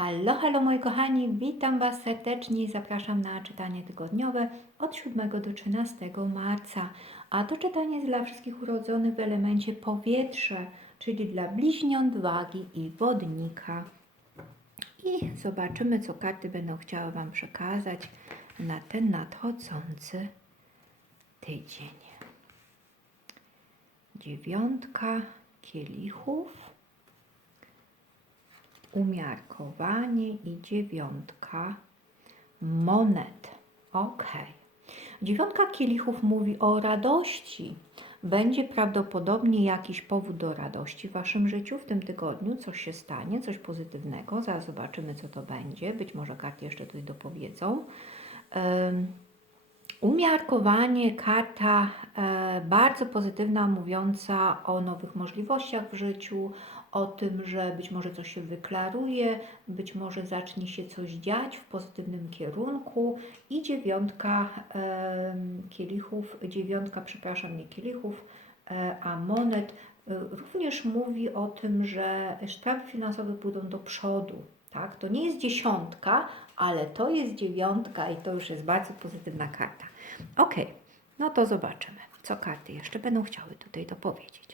Hallo, hallo moi kochani, witam Was serdecznie i zapraszam na czytanie tygodniowe od 7 do 13 marca. A to czytanie jest dla wszystkich urodzonych w elemencie powietrze, czyli dla bliźniąt, wagi i wodnika. I zobaczymy, co karty będą chciały Wam przekazać na ten nadchodzący tydzień. Dziewiątka kielichów umiarkowanie i dziewiątka monet. Ok. Dziewiątka kielichów mówi o radości. Będzie prawdopodobnie jakiś powód do radości w Waszym życiu w tym tygodniu. Coś się stanie, coś pozytywnego. Zaraz zobaczymy, co to będzie. Być może karty jeszcze tutaj dopowiedzą. Um, Umiarkowanie, karta e, bardzo pozytywna, mówiąca o nowych możliwościach w życiu, o tym, że być może coś się wyklaruje, być może zacznie się coś dziać w pozytywnym kierunku. I dziewiątka e, kielichów, dziewiątka, przepraszam, nie kielichów, e, a monet e, również mówi o tym, że sprawy finansowe pójdą do przodu. Tak? To nie jest dziesiątka, ale to jest dziewiątka i to już jest bardzo pozytywna karta. Ok, no to zobaczymy, co karty jeszcze będą chciały tutaj dopowiedzieć.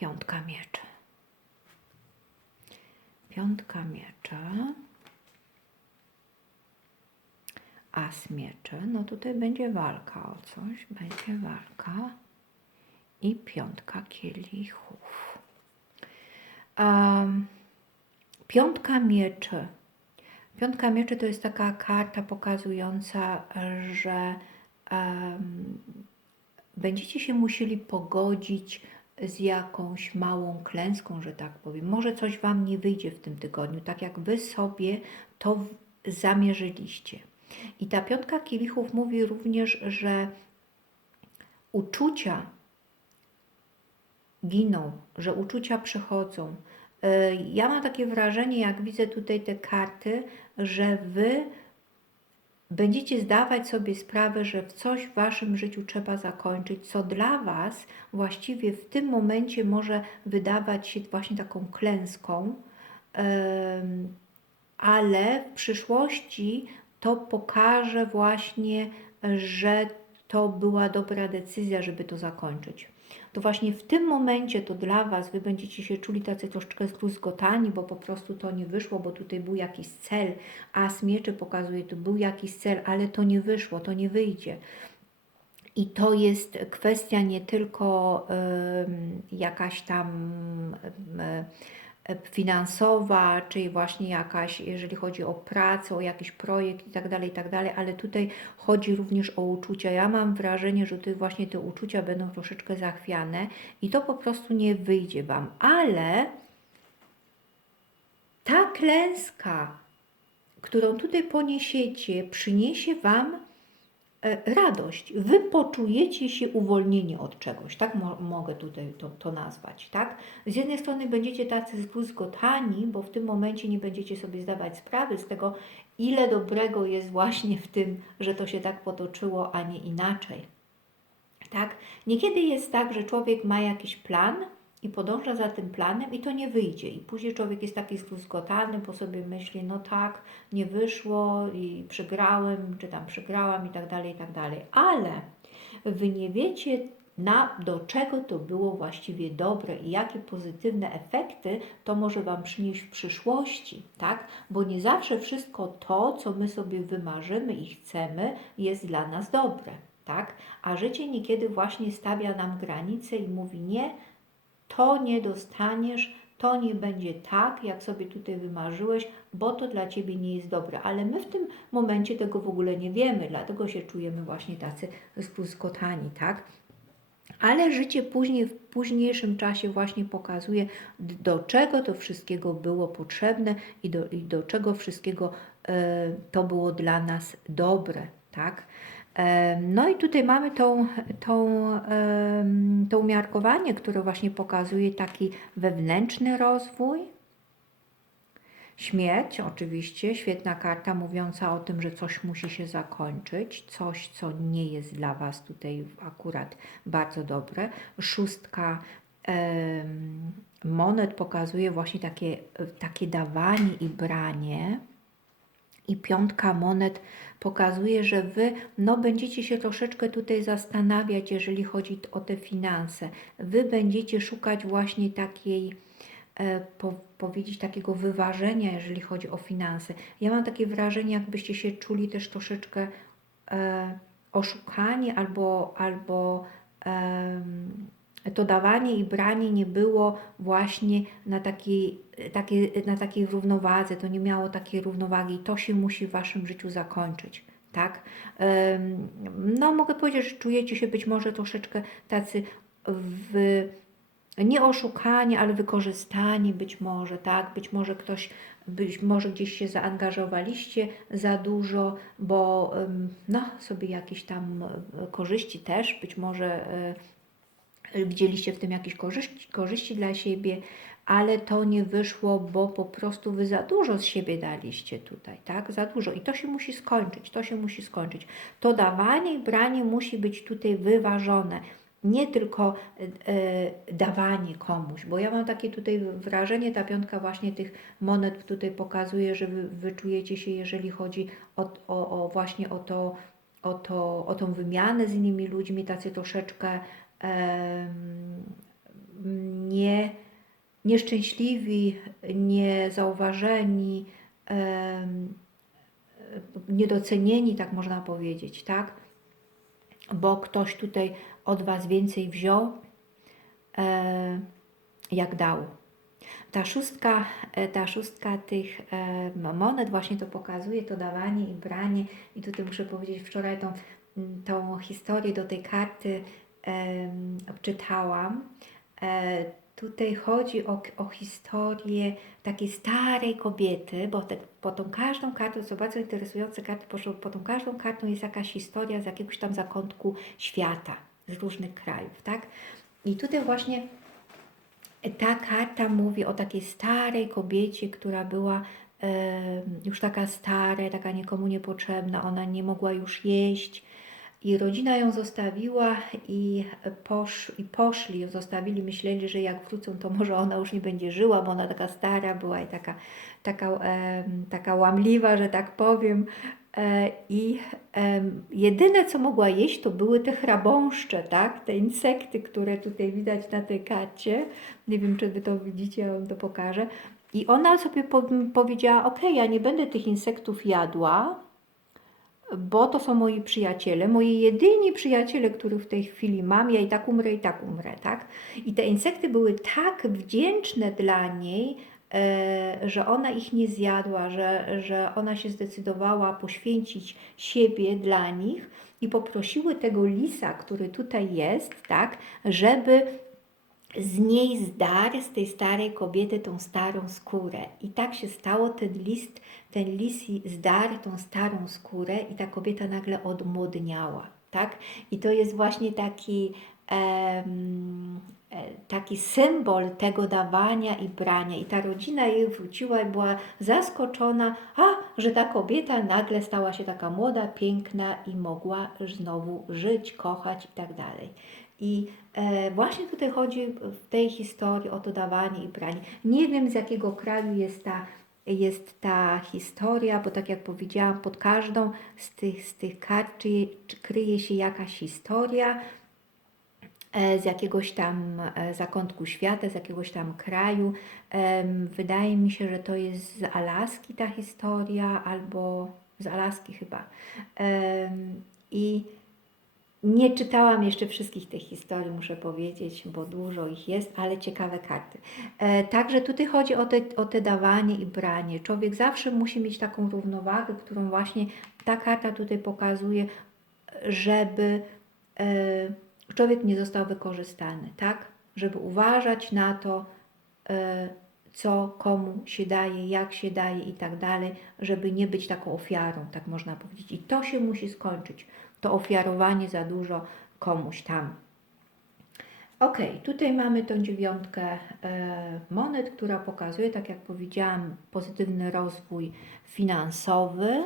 Piątka mieczy. Piątka mieczy. As mieczy. No tutaj będzie walka o coś. Będzie walka. I piątka kielichów. Um, piątka mieczy. Piątka mieczy to jest taka karta pokazująca, że um, będziecie się musieli pogodzić z jakąś małą klęską, że tak powiem. Może coś Wam nie wyjdzie w tym tygodniu, tak jak Wy sobie to zamierzyliście. I ta piątka kielichów mówi również, że uczucia giną, że uczucia przychodzą. E, ja mam takie wrażenie, jak widzę tutaj te karty, że Wy będziecie zdawać sobie sprawę, że coś w waszym życiu trzeba zakończyć, co dla was właściwie w tym momencie może wydawać się właśnie taką klęską, ale w przyszłości to pokaże właśnie, że to była dobra decyzja, żeby to zakończyć to właśnie w tym momencie to dla Was, Wy będziecie się czuli tacy troszeczkę zdruzgotani, bo po prostu to nie wyszło, bo tutaj był jakiś cel, a smieczy pokazuje, tu był jakiś cel, ale to nie wyszło, to nie wyjdzie. I to jest kwestia nie tylko y, jakaś tam y, finansowa, czy właśnie jakaś, jeżeli chodzi o pracę, o jakiś projekt i tak dalej, i tak dalej, ale tutaj chodzi również o uczucia. Ja mam wrażenie, że tutaj właśnie te uczucia będą troszeczkę zachwiane i to po prostu nie wyjdzie Wam, ale ta klęska, którą tutaj poniesiecie, przyniesie Wam E, radość. Wy poczujecie się uwolnieni od czegoś, tak Mo mogę tutaj to, to nazwać, tak? Z jednej strony będziecie tacy zgotani, bo w tym momencie nie będziecie sobie zdawać sprawy z tego, ile dobrego jest właśnie w tym, że to się tak potoczyło, a nie inaczej. Tak? Niekiedy jest tak, że człowiek ma jakiś plan, i podąża za tym planem i to nie wyjdzie. I później człowiek jest taki zdruzgotany, bo sobie myśli, no tak, nie wyszło i przegrałem, czy tam przegrałam i tak dalej, i tak dalej. Ale wy nie wiecie, na, do czego to było właściwie dobre i jakie pozytywne efekty to może Wam przynieść w przyszłości, tak? Bo nie zawsze wszystko to, co my sobie wymarzymy i chcemy, jest dla nas dobre, tak? A życie niekiedy właśnie stawia nam granice i mówi nie, to nie dostaniesz, to nie będzie tak, jak sobie tutaj wymarzyłeś, bo to dla ciebie nie jest dobre. Ale my w tym momencie tego w ogóle nie wiemy, dlatego się czujemy właśnie tacy skutani, tak? Ale życie później, w późniejszym czasie właśnie pokazuje, do czego to wszystkiego było potrzebne i do, i do czego wszystkiego e, to było dla nas dobre, tak? No i tutaj mamy tą, tą, to umiarkowanie, które właśnie pokazuje taki wewnętrzny rozwój. Śmierć, oczywiście, świetna karta mówiąca o tym, że coś musi się zakończyć, coś, co nie jest dla Was tutaj akurat bardzo dobre. Szóstka monet pokazuje właśnie takie, takie dawanie i branie. I piątka monet pokazuje, że wy no, będziecie się troszeczkę tutaj zastanawiać, jeżeli chodzi o te finanse. Wy będziecie szukać właśnie takiej, e, po, powiedzieć, takiego wyważenia, jeżeli chodzi o finanse. Ja mam takie wrażenie, jakbyście się czuli też troszeczkę e, oszukani albo, albo em, to dawanie i branie nie było właśnie na takiej, takiej, na takiej równowadze, to nie miało takiej równowagi to się musi w Waszym życiu zakończyć. Tak? No, mogę powiedzieć, że czujecie się być może troszeczkę tacy w, nie oszukani, ale wykorzystani być może, tak? Być może ktoś, być może gdzieś się zaangażowaliście za dużo, bo no, sobie jakieś tam e, korzyści też, być może e, widzieliście w tym jakieś korzyści, korzyści dla siebie, ale to nie wyszło, bo po prostu wy za dużo z siebie daliście tutaj, tak? Za dużo. I to się musi skończyć, to się musi skończyć. To dawanie i branie musi być tutaj wyważone. Nie tylko e, e, dawanie komuś, bo ja mam takie tutaj wrażenie, ta piątka właśnie tych monet tutaj pokazuje, że wy, wy czujecie się, jeżeli chodzi o, o, o właśnie o to, o, to, o tą wymianę z innymi ludźmi, tacy troszeczkę nie, nieszczęśliwi, niezauważeni, niedocenieni, tak można powiedzieć, tak? Bo ktoś tutaj od Was więcej wziął, e, jak dał. Ta szóstka, e, ta szóstka tych e, monet właśnie to pokazuje, to dawanie i branie. I tutaj muszę powiedzieć, wczoraj tą, tą historię do tej karty czytałam. E, tutaj chodzi o, o historię takiej starej kobiety, bo, te, po tą każdą kartą, co bardzo interesujące karty, po tą każdą kartą jest jakaś historia z jakiegoś tam zakątku świata, z różnych krajów, tak? I tutaj właśnie ta karta mówi o takiej starej kobiecie, która była e, już taka stara, taka nikomu niepotrzebna, ona nie mogła już jeść, i rodzina ją zostawiła i, posz, i poszli, ją zostawili, myśleli, że jak wrócą, to może ona już nie będzie żyła, bo ona taka stara była i taka, taka, e, taka łamliwa, że tak powiem. E, I e, jedyne, co mogła jeść, to były te chrabąszcze, tak? Te insekty, które tutaj widać na tej karcie. Nie wiem, czy wy to widzicie, ja wam to pokażę. I ona sobie po, powiedziała, ok, ja nie będę tych insektów jadła, bo to są moi przyjaciele, moi jedyni przyjaciele, których w tej chwili mam, ja i tak umrę, i tak umrę, tak? I te insekty były tak wdzięczne dla niej, e, że ona ich nie zjadła, że, że ona się zdecydowała poświęcić siebie dla nich i poprosiły tego lisa, który tutaj jest, tak, żeby z niej zdarł, z tej starej kobiety, tą starą skórę. I tak się stało, ten list, ten lis zdarł tą starą skórę i ta kobieta nagle odmłodniała, tak? I to jest właśnie taki, e, taki symbol tego dawania i brania. I ta rodzina jej wróciła i była zaskoczona, a, że ta kobieta nagle stała się taka młoda, piękna i mogła znowu żyć, kochać i tak dalej. I e, właśnie tutaj chodzi w tej historii o to dawanie i branie. Nie wiem z jakiego kraju jest ta, jest ta historia, bo tak jak powiedziałam, pod każdą z tych, z tych kart czy, czy kryje się jakaś historia e, z jakiegoś tam e, zakątku świata, z jakiegoś tam kraju. Wydaje mi się, że to jest z Alaski ta historia, albo z Alaski chyba. I nie czytałam jeszcze wszystkich tych historii, muszę powiedzieć, bo dużo ich jest, ale ciekawe karty. E, także tutaj chodzi o te, o te dawanie i branie. Człowiek zawsze musi mieć taką równowagę, którą właśnie ta karta tutaj pokazuje, żeby e, człowiek nie został wykorzystany, tak? Żeby uważać na to, e, co komu się daje, jak się daje i tak dalej, żeby nie być taką ofiarą, tak można powiedzieć. I to się musi skończyć to ofiarowanie za dużo komuś tam. Ok, tutaj mamy tą dziewiątkę e, monet, która pokazuje, tak jak powiedziałam, pozytywny rozwój finansowy.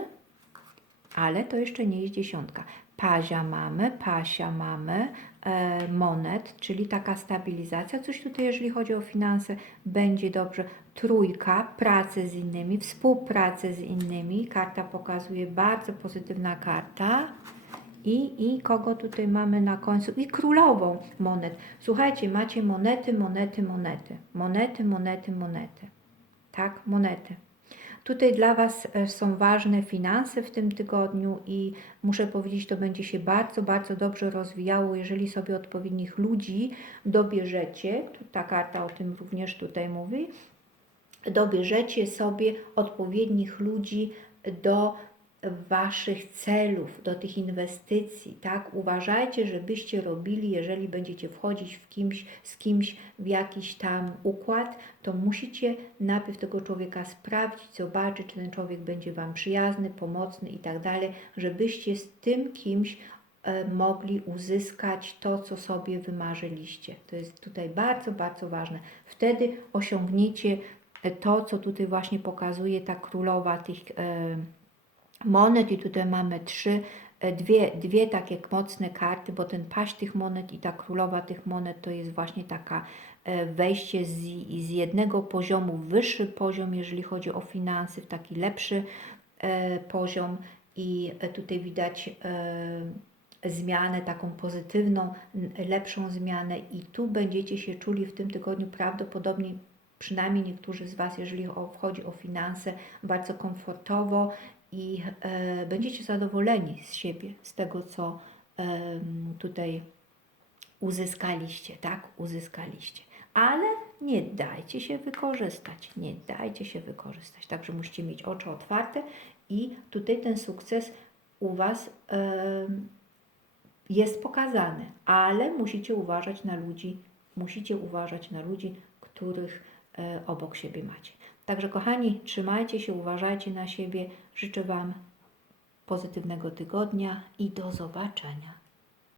ale to jeszcze nie jest dziesiątka. Pazia mamy, pasia mamy, e, monet, czyli taka stabilizacja. Coś tutaj, jeżeli chodzi o finanse, będzie dobrze. Trójka, pracę z innymi, współpracę z innymi. Karta pokazuje bardzo pozytywna karta. I, I kogo tutaj mamy na końcu? I królową monet. Słuchajcie, macie monety, monety, monety. Monety, monety, monety. Tak, monety. Tutaj dla Was e, są ważne finanse w tym tygodniu i muszę powiedzieć, to będzie się bardzo, bardzo dobrze rozwijało, jeżeli sobie odpowiednich ludzi dobierzecie. Ta karta o tym również tutaj mówi. Dobierzecie sobie odpowiednich ludzi do Waszych celów, do tych inwestycji, tak? Uważajcie, żebyście robili, jeżeli będziecie wchodzić w kimś, z kimś w jakiś tam układ, to musicie najpierw tego człowieka sprawdzić, zobaczyć, czy ten człowiek będzie Wam przyjazny, pomocny i tak dalej, żebyście z tym kimś e, mogli uzyskać to, co sobie wymarzyliście. To jest tutaj bardzo, bardzo ważne. Wtedy osiągniecie e, to, co tutaj właśnie pokazuje ta królowa tych e, monet i tutaj mamy trzy, e, dwie, dwie takie mocne karty, bo ten paść tych monet i ta królowa tych monet to jest właśnie taka e, wejście z, z jednego poziomu wyższy poziom, jeżeli chodzi o finanse, w taki lepszy e, poziom. I tutaj widać zmianę, taką pozytywną, lepszą zmianę. I tu będziecie się czuli w tym tygodniu prawdopodobnie przynajmniej niektórzy z Was, jeżeli chodzi o finanse, bardzo komfortowo i e, będziecie zadowoleni z siebie, z tego, co tutaj uzyskaliście, tak? Uzyskaliście. Ale nie dajcie się wykorzystać, nie dajcie się wykorzystać. Także musicie mieć oczy otwarte i tutaj ten sukces u Was jest pokazany, ale musicie uważać na ludzi, musicie uważać na ludzi, których e, obok siebie macie. Także kochani, trzymajcie się, uważajcie na siebie. Życzę Wam pozytywnego tygodnia i do zobaczenia.